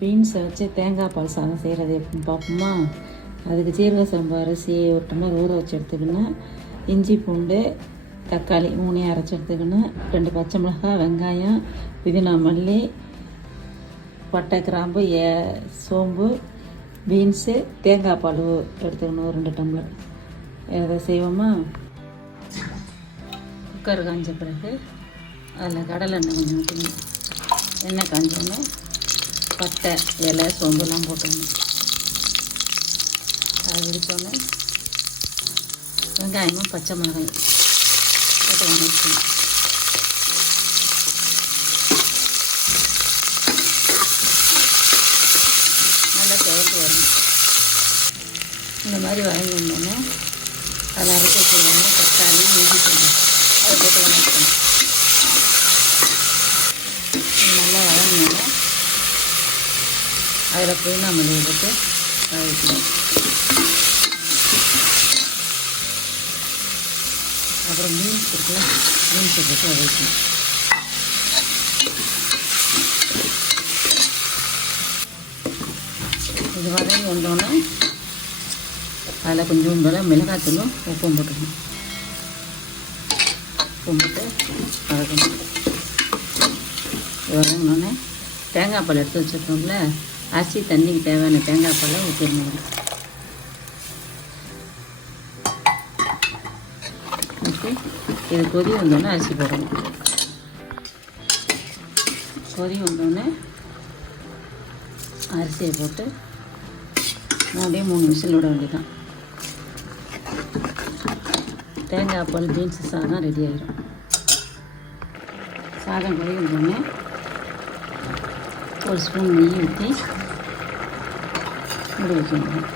பீன்ஸை வச்சு தேங்காய் பால் சாதம் செய்கிறது எப்படின்னு பார்ப்போமா. அதுக்கு ஜீரக சம்பா அரிசி ஒரு டம்ளர் ஊற வச்சு எடுத்துக்கணும். இஞ்சி பூண்டு தக்காளி 3 அரைச்சி எடுத்துக்கணும். 2 பச்சை மிளகாய், வெங்காயம், புதினா, மல்லி, பட்டை, கிராம்பு, சோம்பு, பீன்ஸு, தேங்காய் பால் எடுத்துக்கணும் 2 டம்ளர். இதை செய்வோமா. குக்கர் காஞ்ச பிறகு அதில் கடலை எண்ணெய் கொஞ்சம் ஊற்றணும். எண்ணெய் காஞ்சோன்னே பட்டை, இலை, சோம்புலாம் போட்டுக்கணும். அது விரிச்சோன்னே வெங்காயமும் பச்சை மிளகாயும் போட்டு வதக்கணும். நல்லா சேர்த்து வரணும். இந்த மாதிரி வதங்கி வந்தோன்னே அதில் அரைச்சி வச்சுருவாங்க தக்காளி, இஞ்சி பூண்டு அதை போட்டு வதக்கணும். நல்லா வதங்கினோன்னே அதில் புதினா மல்லியை போட்டு வதக்கணும். அப்புறம் பீன்ஸ் இருக்குல்ல, பீன்ஸை போட்டு வதக்கணும். இது வதங்கி வந்தோடனே அதில் கொஞ்சோண்டு மிளகாத்தூளும் உப்பும் போட்டுக்கணும். உப்பு போட்டு வதக்கணும். வதங்கினோடனே தேங்காய் பால் எடுத்து வச்சுருக்கோம்ல, அரிசி தண்ணிக்கு தேவையான தேங்காய் பாலை ஊற்றிடணும். ஊற்றி இது கொதி வந்தோடனே அரிசி போடணும். கொதி வந்தோடனே அரிசியை போட்டு மூடியே 3 விசில் விட வேண்டியதான். தேங்காய் பால் பீன்ஸ் சாதம் ரெடி ஆகிடும். சாதம் கொதி வந்தோடனே 1 ஸ்பூன் நெய் ஊற்றி மூடி வச்சுக்கணும்.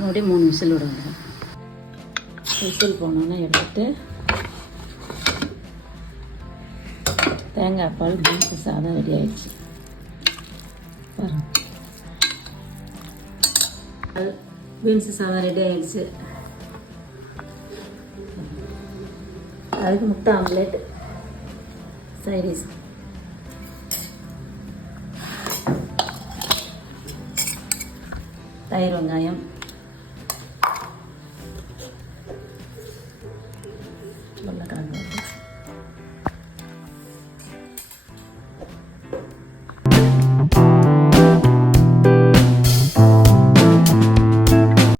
மூடி 3 விசில் விடுங்க. விசில் போனோன்னே எடுத்துட்டு தேங்காய் பால் பீன்ஸ் சாதம் ரெடி ஆயிடுச்சு. பீன்ஸ் சாதம் ரெடி ஆயிடுச்சு. அதுக்கு முட்டை ஆம்லேட் சைடிஸ். தயிர், வெங்காயம்,